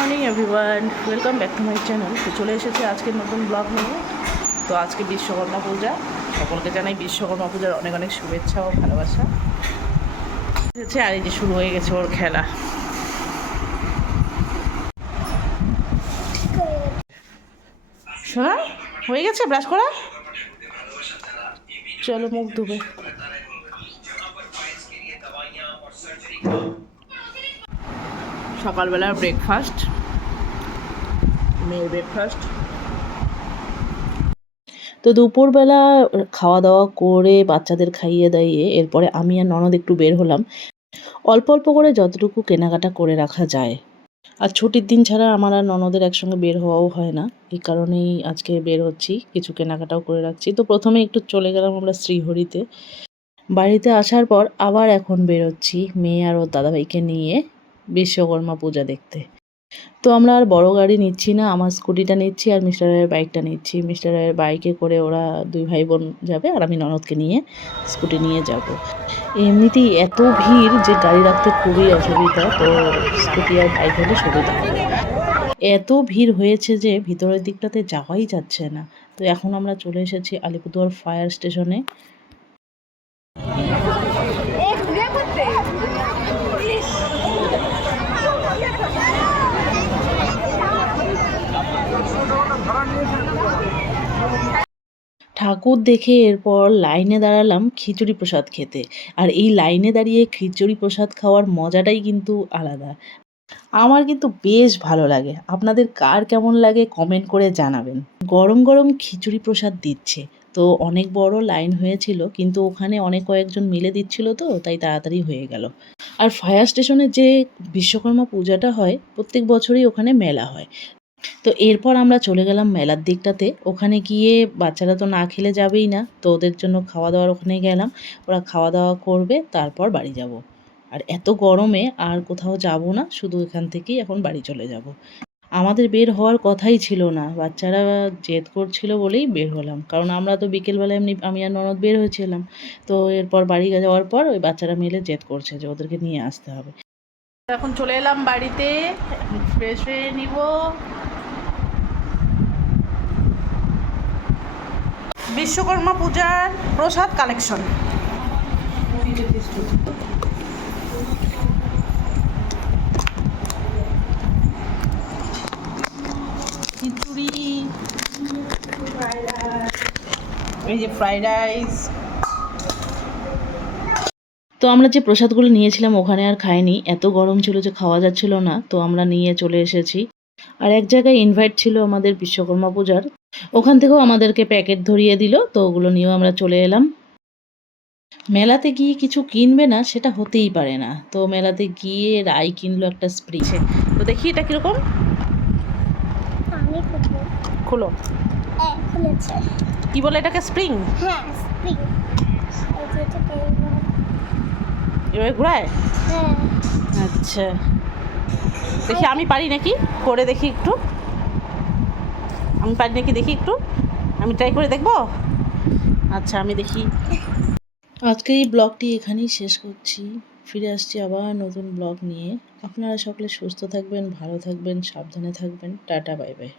Morning everyone, welcome back to my channel. তো চলে এসেছি আজকের নতুন ব্লগ নিয়ে। তো আজকে বিশ্বকর্মা পূজা, সকলকে জানাই বিশ্বকর্মা পূজার অনেক অনেক শুভেচ্ছা ও ভালোবাসা। হচ্ছে আর এই যে শুরু হয়ে গেছে ওর খেলা। শোনা হয়ে গেছে ব্রাশ করা, চলো মুখ ধুবে। সকালবেলা ব্রেকফাস্ট, মেয়ের ব্রেকফাস্ট। তো দুপুরবেলা খাওয়া দাওয়া করে বাচ্চাদের খাইয়ে দাইয়ে এরপরে আমি আর ননদ একটু বের হলাম, অল্প অল্প করে যতটুকু কেনাকাটা করে রাখা যায়। আর ছুটির দিন ছাড়া আমার আর ননদের একসঙ্গে বের হওয়াও হয় না, এই কারণেই আজকে বের হচ্ছি, কিছু কেনাকাটাও করে রাখছি। তো প্রথমে একটু চলে গেলাম আমরা শ্রীহরিতে। বাড়িতে আসার পর আবার এখন বেরোচ্ছি মেয়ে আর ওর দাদাভাইকে নিয়ে বিশ্বকর্মা পূজা দেখতে। তো আমরা আর বড় গাড়ি নিচ্ছি না, আমার স্কুটিটা নিচ্ছি আর মিস্টারের বাইকটা নিচ্ছি। মিস্টারের বাইকে করে ওরা দুই ভাই বোন যাবে আর আমি ননদকে নিয়ে স্কুটি নিয়ে যাব। এমনিতেই এত ভিড় যে গাড়ি রাখতে খুবই অসুবিধা, তো স্কুটি আর বাইক হলে সুবিধা হবে। এত ভিড় হয়েছে যে ভিতরের দিকটাতে যাওয়াই যাচ্ছে না। তো এখন আমরা চলে এসেছি আলিপুরদুয়ার ফায়ার স্টেশনে। ঠাকুর দেখে এরপর লাইনে দাঁড়ালাম খিচুড়ি প্রসাদ খেতে। আর এই লাইনে দাঁড়িয়ে খিচুড়ি প্রসাদ খাওয়ার মজাটাই কিন্তু আলাদা। আমার কিন্তু বেশ ভালো লাগে। আপনাদের কার কেমন লাগে কমেন্ট করে জানাবেন। গরম গরম খিচুড়ি প্রসাদ দিচ্ছে, তো অনেক বড় লাইন হয়েছিল, কিন্তু ওখানে অনেক কয়েকজন মিলে দিচ্ছিল, তো তাই তাড়াতাড়ি হয়ে গেল। আর ফায়ার স্টেশনে যে বিশ্বকর্মা পূজাটা হয় প্রত্যেক বছরই ওখানে মেলা হয়। তো এরপর আমরা চলে গেলাম মেলার দিকটাতে। ওখানে গিয়ে বাচ্চারা তো না খেলে যাবেই না, তো ওদের জন্য খাওয়া দাওয়ার ওখানে গেলাম। ওরা খাওয়া দাওয়া করবে, তারপর বাড়ি যাব। আর এত গরমে আর কোথাও যাব না, শুধু এখান থেকেই এখন বাড়ি চলে যাব। আমাদের বের হওয়ার কথাই ছিল না, বাচ্চারা জেদ করছিল বলেই বের হলাম, কারণ আমরা তো বিকেলবেলা এমনি আমি আর ননদ বের হয়েছিলাম। তো এরপর বাড়ি যাওয়ার পর ওই বাচ্চারা মিলে জেদ করছে যে ওদেরকে নিয়ে আসতে হবে। এখন চলে এলাম বাড়িতে, ফ্রেশ হয়ে নিব। বিশ্বকর্মা পূজার প্রসাদ কালেকশন। খিচুড়ি, এই যে ফ্রাইড রাইস। তো আমরা যে প্রসাদগুলো নিয়েছিলাম ওখানে আর খাইনি, এত গরম ছিল যে খাওয়া যাচ্ছিল না, তো আমরা নিয়ে চলে এসেছি। আর এক জায়গায় ইনভাইট ছিল আমাদের বিশ্বকর্মা পূজার, ওখান থেকেও আমাদেরকে প্যাকেট ধরিয়ে দিল, তো ওগুলো নিয়েও আমরা চলে এলাম। মেলাতে গিয়ে কিছু কিনবে না সেটা হতেই পারে না, তো মেলাতে গিয়ে রাই কিনলো একটা স্প্রিং। তো দেখি এটা কিরকম। খুলো। কি বলে এটাকে? স্প্রিং? হ্যাঁ, স্প্রিং। এবার ঘুরায়? হ্যাঁ। আচ্ছা, দেখি আমি পারি নাকি, করে দেখি একটু। আমি পারি নাকি দেখি একটু, আমি ট্রাই করে দেখবো। আচ্ছা আমি দেখি। আজকে এই ব্লগটি এখানেই শেষ করছি, ফিরে আসছি আবার নতুন ব্লগ নিয়ে। আপনারা সকলে সুস্থ থাকবেন, ভালো থাকবেন, সাবধানে থাকবেন। Tata, bye bye.